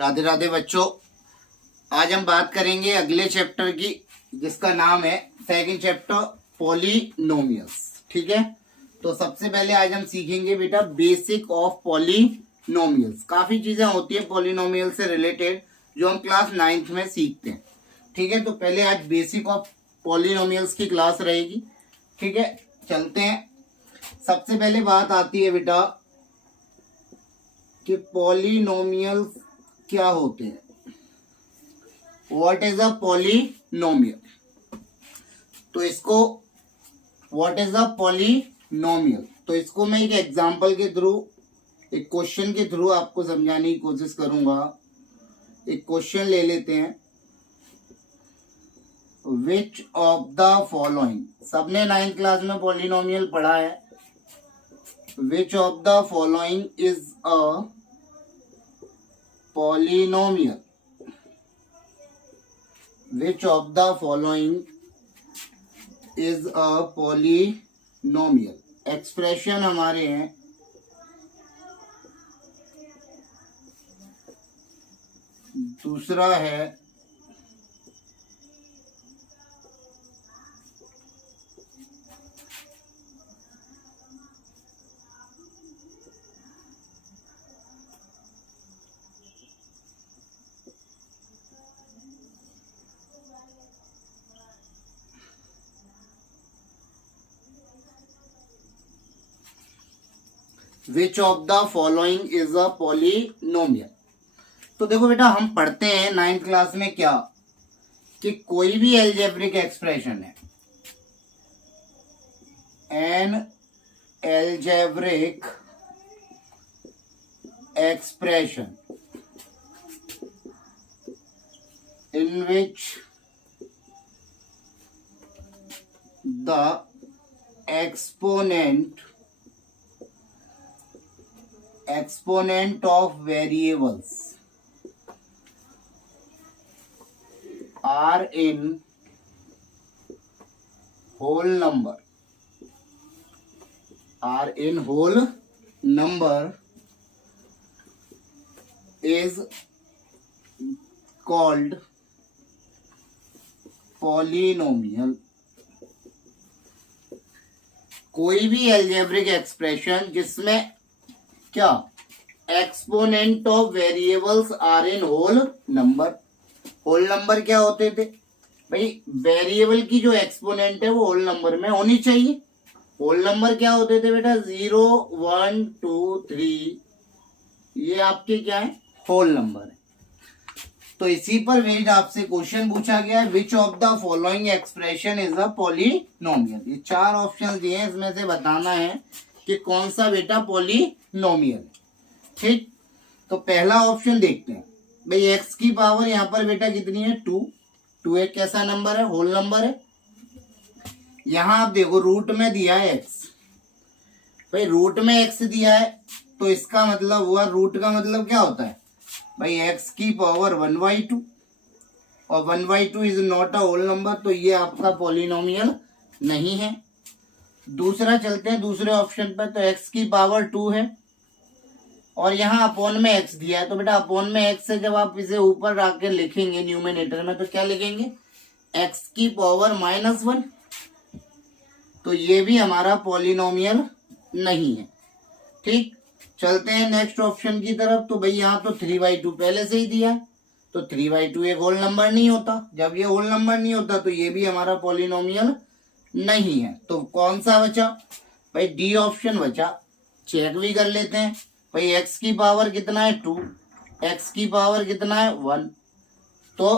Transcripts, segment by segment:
राधे राधे बच्चों। आज हम बात करेंगे अगले चैप्टर की, जिसका नाम है सेकंड चैप्टर पॉलिनोमियल्स। ठीक है, तो सबसे पहले आज हम सीखेंगे बेटा बेसिक ऑफ पॉलिनोमियल्स। काफी चीजें होती है पॉलिनोमियल से रिलेटेड जो हम क्लास 9th में सीखते हैं। ठीक है, तो पहले आज बेसिक ऑफ पॉलिनोमियल्स की क्लास रहेगी। ठीक है, चलते हैं। सबसे पहले बात आती है बेटा कि पॉलिनोमियल्स क्या होते हैं। What is a polynomial? तो इसको व्हाट इज अ पॉलिनोमियल, तो इसको मैं एक एग्जांपल के थ्रू, एक क्वेश्चन के थ्रू आपको समझाने की कोशिश करूंगा। एक क्वेश्चन ले लेते हैं। विच ऑफ द फॉलोइंग, सबने 9th क्लास में पॉलिनोमियल पढ़ा है। Which of the following is a polynomial? Which of the following is a polynomial? Expression हमारे हैं दूसरा है which of the following is a polynomial. तो देखो बेटा, हम पढ़ते हैं 9th क्लास में क्या कि कोई भी एल्जेब्रिक एक्सप्रेशन है, an algebraic expression in which the exponent of variables are in whole number is called polynomial. कोई भी एल्जेब्रिक एक्सप्रेशन जिसमें क्या exponent of variables are in whole number. Whole number क्या होते थे भाई? वेरिएबल की जो एक्सपोनेंट है वो होल नंबर में होनी चाहिए। होल नंबर क्या होते थे बेटा? 0 1 2 3, ये आपके क्या है? होल नंबर है। तो इसी पर बेस्ड आपसे क्वेश्चन पूछा गया है, which of the following expression is a polynomial. ये 4 ऑप्शन दिए हैं, इसमें से बताना है कि कौन सा बेटा पॉलिनोमियल है। ठीक, तो पहला ऑप्शन देखते हैं भाई। एक्स की पावर यहाँ पर बेटा कितनी है? 2 एक कैसा नंबर है? होल नंबर है। यहाँ आप देखो रूट में दिया है एक्स, भाई रूट में एक्स दिया है तो इसका मतलब हुआ, रूट का मतलब क्या होता है भाई? एक्स की पावर 1/2, और 1/2 is not a whole number, तो ये आपका पॉलिनोमियल नहीं है। दूसरा चलते हैं दूसरे ऑप्शन पर। तो एक्स की पावर 2 है और यहाँ अपॉन में एक्स दिया है, तो बेटा अपॉन में एक्स से जब आप इसे ऊपर रख के लिखेंगे न्यूमरेटर में, तो क्या लिखेंगे? एक्स की पावर -1, तो ये भी हमारा पॉलिनोमियल नहीं है। ठीक, चलते हैं नेक्स्ट ऑप्शन की तरफ। तो भाई यहाँ तो 3/2 पहले से ही दिया है, तो 3/2 एक होल नंबर नहीं होता। जब ये होल नंबर नहीं होता तो ये भी हमारा पॉलिनोमियल नहीं है। तो कौन सा बचा भाई? डी ऑप्शन बचा। चेक भी कर लेते हैं भाई। एक्स की पावर कितना है? 2, एक्स की पावर कितना है? 1। तो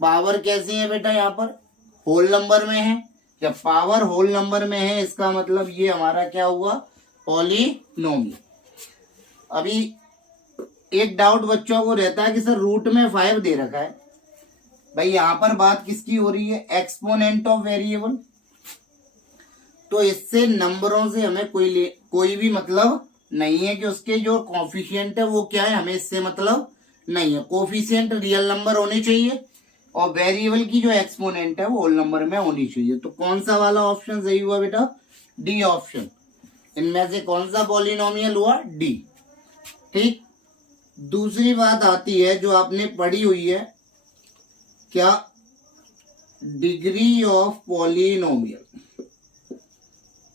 पावर कैसी है बेटा? यहाँ पर होल नंबर में है। जब पावर होल नंबर में है इसका मतलब ये हमारा क्या हुआ? पॉलिनोमियल। अभी एक डाउट बच्चों को रहता है कि सर रूट में 5 दे रखा है। भाई यहां पर बात किसकी हो रही है? Exponent of variable. तो इससे नंबरों से हमें कोई भी मतलब नहीं है कि उसके जो कोफिशिएंट है वो क्या है, हमें इससे मतलब नहीं है। कोफिशिएंट रियल नंबर होने चाहिए और वेरिएबल की जो एक्सपोनेंट है वो होल नंबर में होनी चाहिए। तो कौन सा वाला ऑप्शन सही हुआ बेटा? D option. इनमें से कौन सा पॉलिनोमियल हुआ? डी। ठीक, दूसरी बात आती है जो आपने पढ़ी हुई है, क्या, डिग्री ऑफ पॉलिनोमियल।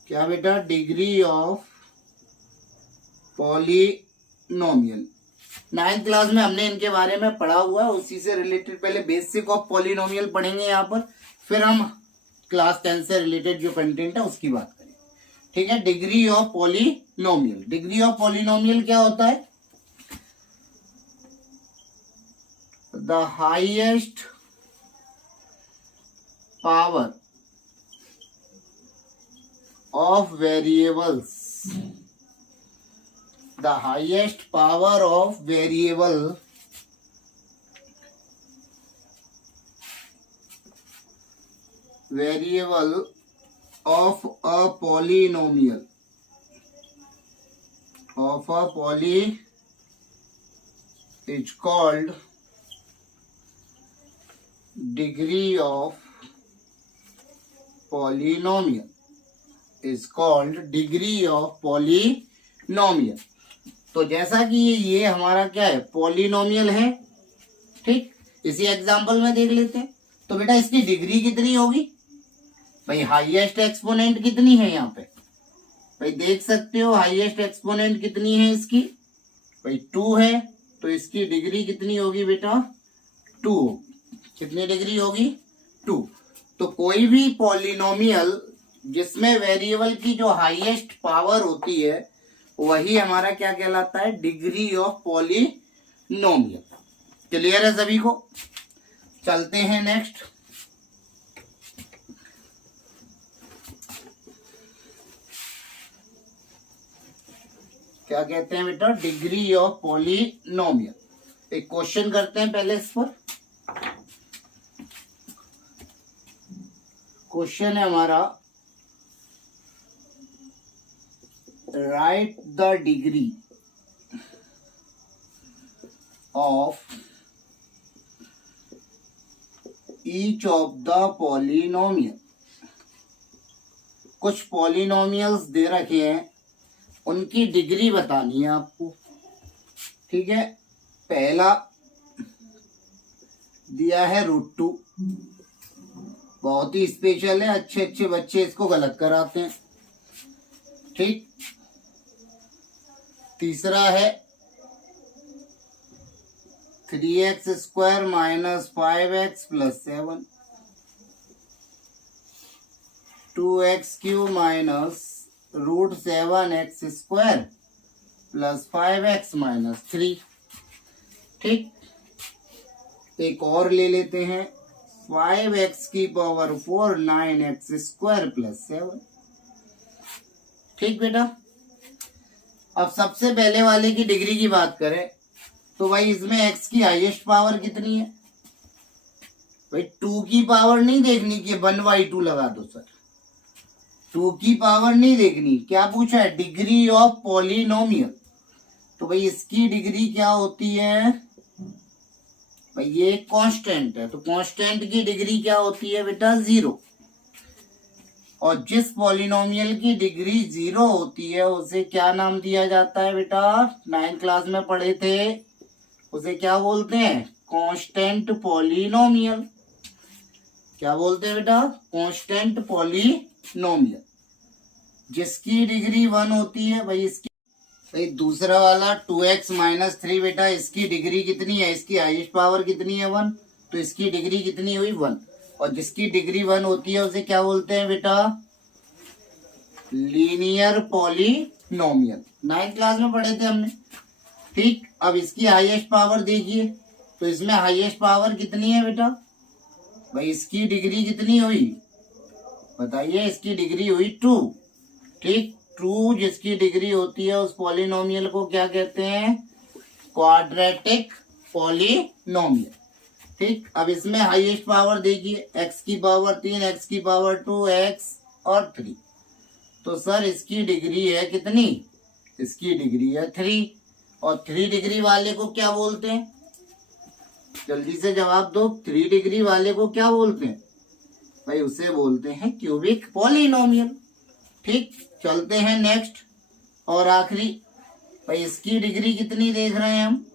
क्या बेटा, degree of polynomial. 9th class में हमने इनके बारे में पढ़ा हुआ है, उसी से रिलेटेड पहले बेसिक ऑफ पॉलिनोमियल पढ़ेंगे यहाँ पर, फिर हम क्लास 10 से रिलेटेड जो कंटेंट है उसकी बात करेंगे। ठीक है, degree of polynomial. Degree of polynomial क्या होता है? The highest power of variables, the highest power of variable of a polynomial is called degree of polynomial, is called degree of polynomial। तो जैसा कि ये हमारा क्या है, पॉलिनोमियल है। ठीक, इसी एग्जांपल में देख लेते हैं। तो बेटा इसकी डिग्री कितनी होगी भाई? हाईएस्ट एक्सपोनेंट कितनी है यहाँ पे भाई? देख सकते हो हाईएस्ट एक्सपोनेंट कितनी है इसकी भाई? 2 है। तो इसकी डिग्री कितनी होगी बेटा? 2 होगी। कितनी डिग्री होगी? 2। तो कोई भी पॉलिनोमियल जिसमें वेरिएबल की जो हाईएस्ट पावर होती है वही हमारा क्या कहलाता है? Degree of polynomial. क्लियर है सभी को? चलते हैं नेक्स्ट। क्या कहते हैं बेटा? Degree of polynomial. एक क्वेश्चन करते हैं पहले इस पर। क्वेश्चन है हमारा, right the degree of each of the polynomial. कुछ पॉलिनोमियल्स दे रखे हैं, उनकी डिग्री बतानी है आपको। ठीक है, पहला दिया है √2, बहुत ही स्पेशल है, अच्छे अच्छे बच्चे इसको गलत कराते हैं। ठीक, तीसरा है 3x² - 5x + 7, 2x³ - √7x² + 5x - 3। ठीक, एक और ले लेते हैं, 5x⁴ 9x² + 7। ठीक बेटा, अब सबसे पहले वाले की डिग्री की बात करें तो भाई इसमें x की हाईएस्ट पावर कितनी है भाई? 2 की पावर नहीं देखनी कि 1/2 लगा दो सर, 2 की पावर नहीं देखनी। क्या पूछा है? Degree of polynomial. तो भाई इसकी डिग्री क्या होती है भाई? ये कांस्टेंट है, तो कांस्टेंट की डिग्री क्या होती है बेटा? 0। और जिस पॉलिनोमियल की डिग्री 0 होती है उसे क्या नाम दिया जाता है बेटा? 9th क्लास में पढ़े थे, उसे क्या बोलते हैं? Constant polynomial. क्या बोलते हैं बेटा? Constant polynomial. जिसकी डिग्री 1 होती है भाई, इसकी भाई दूसरा वाला 2x - 3 बेटा, इसकी डिग्री कितनी है? इसकी हाईएस्ट पावर कितनी है? 1। तो इसकी डिग्री कितनी हुई? 1। और जिसकी डिग्री 1 होती है उसे क्या बोलते हैं बेटा? Linear polynomial. 9th क्लास में पढ़े थे हमने। ठीक, अब इसकी हाईएस्ट पावर देखिए, तो इसमें हाईएस्ट पावर कितनी है बेटा भाई? इसकी डिग्री कितनी हुई बताइए? इसकी डिग्री हुई 2। ठीक, 2 जिसकी डिग्री होती है उस पॉलिनोमियल को क्या कहते हैं? Quadratic polynomial. ठीक, अब इसमें हाईएस्ट पावर देखिए, x की पावर 3, x की पावर 2, x और 3। तो सर इसकी डिग्री है कितनी? इसकी डिग्री है 3। और 3 डिग्री वाले को क्या बोलते हैं? जल्दी से जवाब दो। 3 डिग्री वाले को क्या बोलते हैं भाई? उसे बोलते हैं क्यूबिक पॉलिनोमियल। ठीक, चलते हैं नेक्स्ट और आखिरी। भाई इसकी डिग्री कितनी देख रहे हैं हम?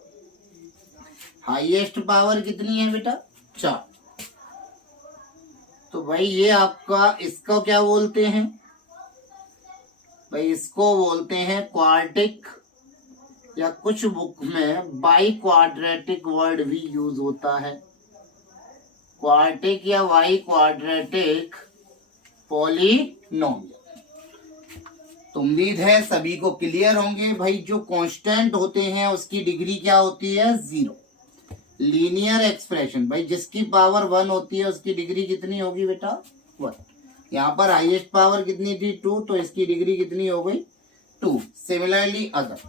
हाईएस्ट पावर कितनी है बेटा? 4। तो भाई ये आपका, इसको क्या बोलते हैं भाई? इसको बोलते हैं क्वाड्रेटिक, या कुछ बुक में बाई क्वाड्रेटिक वर्ड भी यूज होता है। क्वाड्रेटिक या बाई क्वाड्रेटिक पॉलिनोमियल। तो उम्मीद है सभी को क्लियर होंगे भाई। जो कांस्टेंट होते हैं उसकी डिग्री क्या होती है? 0। लीनियर एक्सप्रेशन भाई जिसकी पावर 1 होती है उसकी डिग्री कितनी होगी बेटा? 1। यहाँ पर हाईएस्ट पावर कितनी थी? 2, तो इसकी डिग्री कितनी हो गई? 2। Similarly other.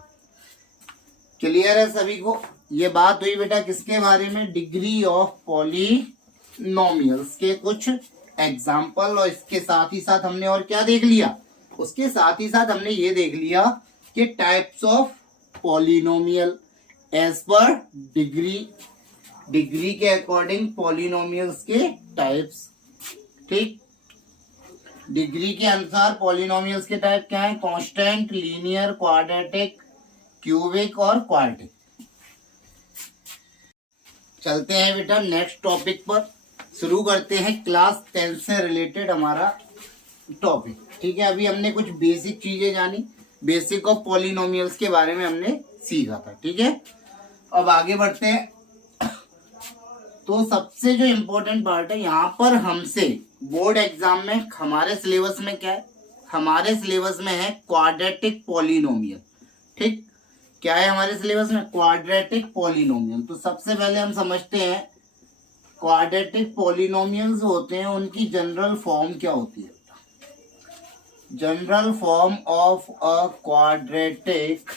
क्लियर है सभी को? ये बात हुई बेटा किसके बारे में? डिग्री ऑफ पॉलिनोमियल्स के कुछ एग्जाम्पल। और इसके साथ ही साथ हमने और क्या देख लिया? उसके साथ ही साथ हमने ये देख लिया कि types of polynomial as per degree के अकॉर्डिंग पॉलिनोमियल्स के टाइप्स। ठीक, डिग्री के अनुसार पॉलिनोमियल्स के टाइप क्या है? कांस्टेंट, लीनियर, क्वाड्रेटिक, क्यूबिक और क्वाड्रेटिक। चलते हैं बेटा नेक्स्ट टॉपिक पर। शुरू करते हैं क्लास 10 से रिलेटेड हमारा टॉपिक। ठीक है, अभी हमने कुछ बेसिक चीजें जानी, बेसिक ऑफ पॉलिनोमियल्स के बारे में हमने सीखा था। ठीक है, अब आगे बढ़ते हैं। तो सबसे जो इम्पोर्टेंट पार्ट है यहाँ पर, हमसे बोर्ड एग्जाम में हमारे सिलेबस में क्या है? हमारे सिलेबस में है क्वाड्रेटिक पॉलिनोमियल। ठीक, क्या है हमारे सिलेबस में? Quadratic polynomial. तो सबसे पहले हम समझते हैं क्वाड्रेटिक पॉलिनोमियल्स होते हैं उनकी जनरल फॉर्म क्या होती है। General form of a quadratic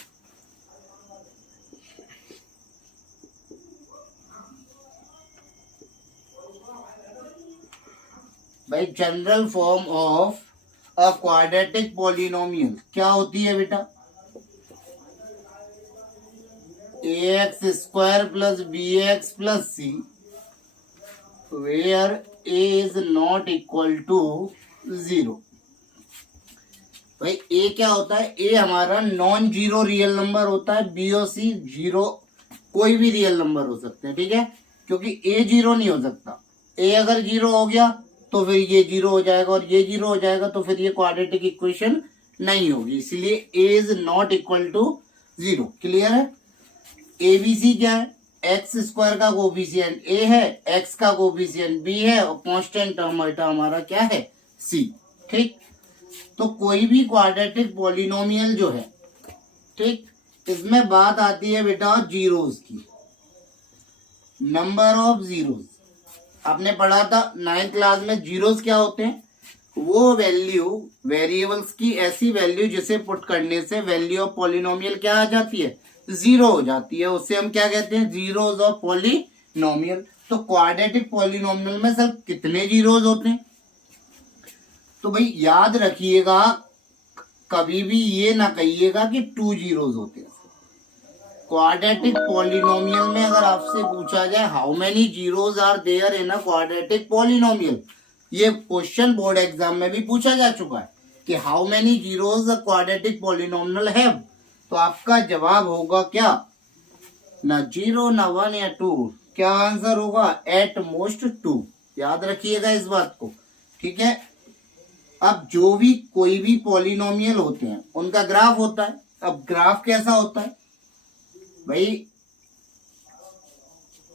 भाई, general form of a quadratic polynomial क्या होती है बेटा? ax² plus bx plus c where a is not equal to 0। भाई a क्या होता है? a हमारा नॉन जीरो रियल नंबर होता है। b और c जीरो, कोई भी रियल नंबर हो सकते हैं। ठीक है, क्योंकि a जीरो नहीं हो सकता। a अगर जीरो हो गया तो फिर ये जीरो हो जाएगा, और ये जीरो हो जाएगा तो फिर ये क्वाड्रेटिक इक्वेशन नहीं होगी। इसीलिए a is not equal to 0। Clear है? एबीसी क्या है? x² का कोफिशिएंट a है, x का कोफिशिएंट b है, और कांस्टेंट टर्म हमारा क्या है? c। ठीक, तो कोई भी क्वाड्रेटिक पॉलिनोमियल जो है, ठीक, इसमें बात आती है बेटा जीरोस की, नंबर ऑफ जीरोस। आपने पढ़ा था 9th क्लास में जीरोस क्या होते हैं? वो वैल्यू, वेरिएबल्स की ऐसी वैल्यू जिसे पुट करने से वैल्यू ऑफ पॉलिनोमियल क्या आ जाती है? 0 हो जाती है। उससे हम क्या कहते हैं? Zeros of polynomial. तो क्वाड्रेटिक पॉलिनोमियल में सर कितने जीरोस होते हैं? तो भाई याद रखिएगा, कभी भी ये ना कहिएगा कि 2 जीरोस होते हैं। क्वाड्रेटिक पॉलिनोमियल में अगर आपसे पूछा जाए how many zeros are there in a quadratic polynomial, ये क्वेश्चन बोर्ड एग्जाम में भी पूछा जा चुका है कि how many zeros a quadratic polynomial have, तो आपका जवाब होगा क्या? ना 0 ना 1 या 2। क्या आंसर होगा? At most 2। याद रखिएगा इस बात को। ठीक है, अब जो भी कोई भी पॉलिनोमियल होते हैं उनका ग्राफ होता है। अब ग्राफ कैसा होता है भाई?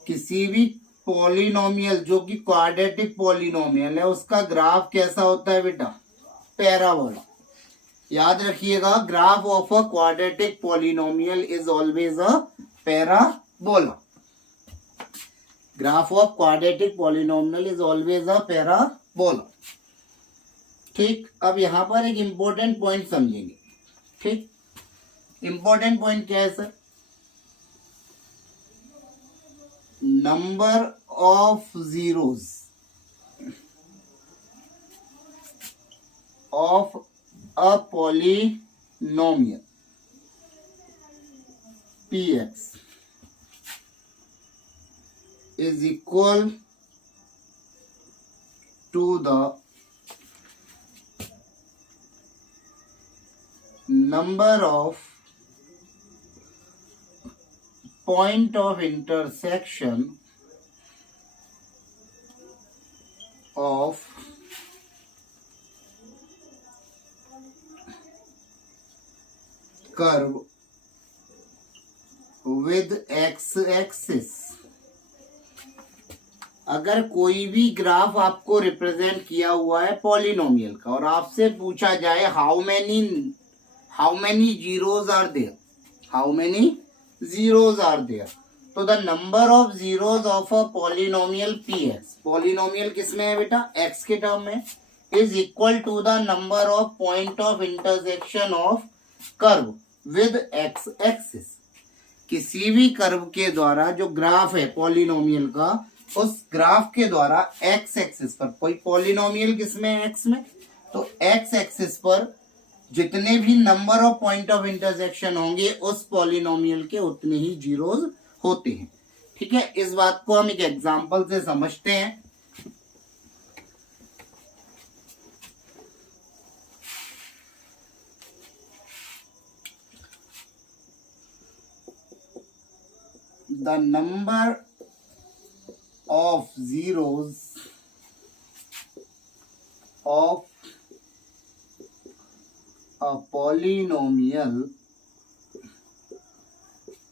किसी भी पॉलिनोमियल जो कि क्वाड्रेटिक पॉलिनोमियल है उसका ग्राफ कैसा होता है बेटा? पैराबोला। याद रखिएगा, graph of a quadratic polynomial is always a parabola. Graph of quadratic polynomial is always a parabola. ठीक, अब यहां पर एक इंपॉर्टेंट पॉइंट समझेंगे। ठीक, इंपॉर्टेंट पॉइंट क्या है sir? Number of zeros of a polynomial px is equal to the number of point of intersection of curve with x axis। अगर कोई भी ग्राफ आपको रिप्रेजेंट किया हुआ है पॉलिनोमियल का और आपसे पूछा जाए how many zeros are there, how many zeros are there, तो the number of zeros of a polynomial P X, polynomial किसमें है बेटा, एक्स के टर्म में, is equal to the number of point of intersection of curve with X axis. किसी भी curve के द्वारा जो ग्राफ है पॉलिनोमियल का, उस ग्राफ के द्वारा एक्स एक्सिस पर, कोई पॉलिनोमियल किसमें है, एक्स में, तो एक्स एक्सिस पर जितने भी number of point of intersection होंगे उस पॉलिनोमियल के उतने ही जीरोज होते हैं। ठीक है, इस बात को हम एक एग्जांपल से समझते हैं। The number of zeros of a polynomial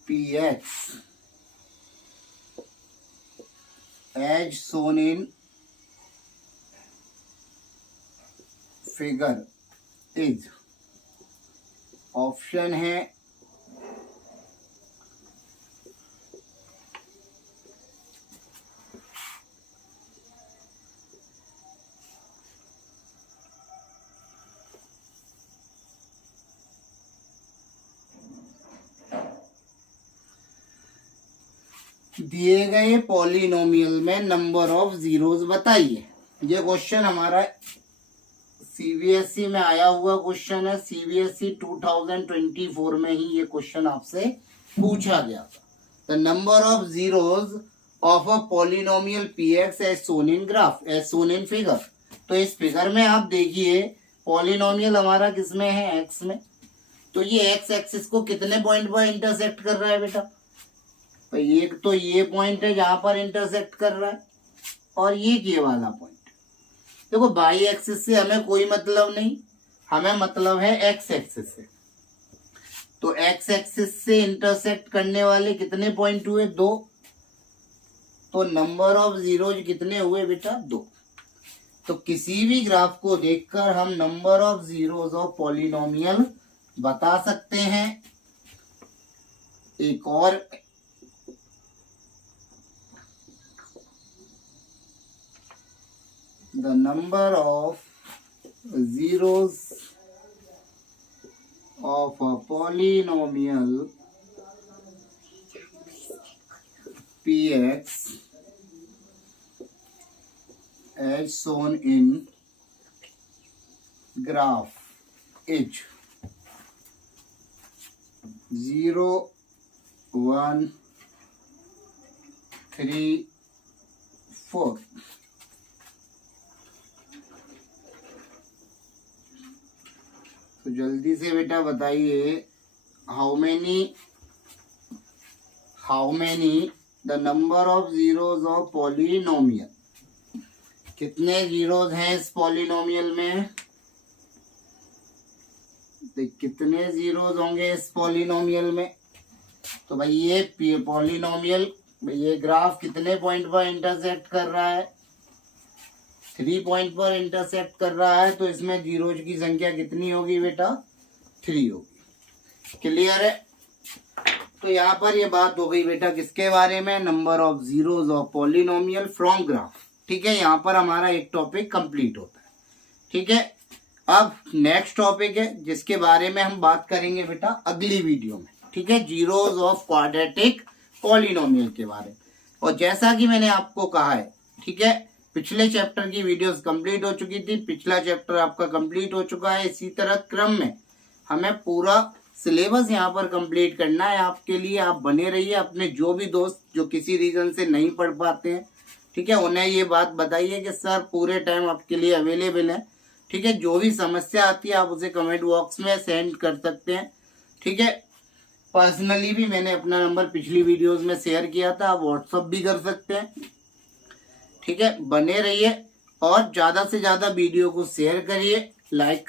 px as shown in figure is, option है दिए गए पॉलिनोमियल में नंबर ऑफ जीरोज बताइए। ये क्वेश्चन हमारा सीबीएसई में आया हुआ क्वेश्चन है। सीबीएसई 2024 में ही ये क्वेश्चन आपसे पूछा गया था। The number of zeros of a polynomial P X as shown in graph, as shown in figure. तो इस फिगर में आप देखिए पॉलिनोमियल हमारा किसमें है, एक्स में। तो ये एक्स एक्सिस को कितने पॉइंट पर इंटरसेक्ट कर रहा है बेटा, तो एक तो ये पॉइंट है जहां पर इंटरसेक्ट कर रहा है, और ये वाला पॉइंट। देखो बाई एक्सिस से हमें कोई मतलब नहीं, हमें मतलब है एक्स एक्सिस से। तो एक्स एक्सिस से इंटरसेक्ट करने वाले कितने पॉइंट हुए, 2। तो नंबर ऑफ जीरोज कितने हुए बेटा, 2। तो किसी भी ग्राफ को देखकर हम number of zeros of polynomial बता सकते हैं। एक और the number of zeros of a polynomial px as shown in graph is 0, 1, 3, 4। तो जल्दी से बेटा बताइए how many the number of zeros of polynomial, कितने जीरोज हैं इस पॉलिनोमियल में, कितने जीरोज होंगे इस पॉलिनोमियल में। तो भाई ये पॉलिनोमियल, ये ग्राफ कितने पॉइंट पर इंटरसेक्ट कर रहा है, 3 पॉइंट पर इंटरसेक्ट कर रहा है। तो इसमें जीरोज की संख्या कितनी होगी बेटा, 3 होगी। क्लियर है। तो यहाँ पर ये बात हो गई बेटा किसके बारे में, number of zeros of polynomial from graph. ठीक है, यहाँ पर हमारा एक टॉपिक कंप्लीट होता है। ठीक है, अब नेक्स्ट टॉपिक है जिसके बारे में हम बात करेंगे बेटा अगली वीडियो में। ठीक है, जीरोज ऑफ क्वाड्रेटिक पॉलिनोमियल के बारे में। और जैसा कि मैंने आपको कहा है, ठीक है, पिछले चैप्टर की वीडियोस कंप्लीट हो चुकी थी, पिछला चैप्टर आपका कंप्लीट हो चुका है। इसी तरह क्रम में हमें पूरा सिलेबस यहाँ पर कंप्लीट करना है आपके लिए। आप बने रहिए। अपने जो भी दोस्त जो किसी रीजन से नहीं पढ़ पाते हैं, ठीक है, उन्हें ये बात बताइए कि सर पूरे टाइम आपके लिए अवेलेबल है। ठीक है, जो भी समस्या आती है आप उसे कमेंट बॉक्स में सेंड कर सकते हैं। ठीक है, पर्सनली भी मैंने अपना नंबर पिछली वीडियोस में शेयर किया था, आप व्हाट्सअप भी कर सकते हैं। ठीक है, बने रहिए और ज्यादा से ज्यादा वीडियो को शेयर करिए, लाइक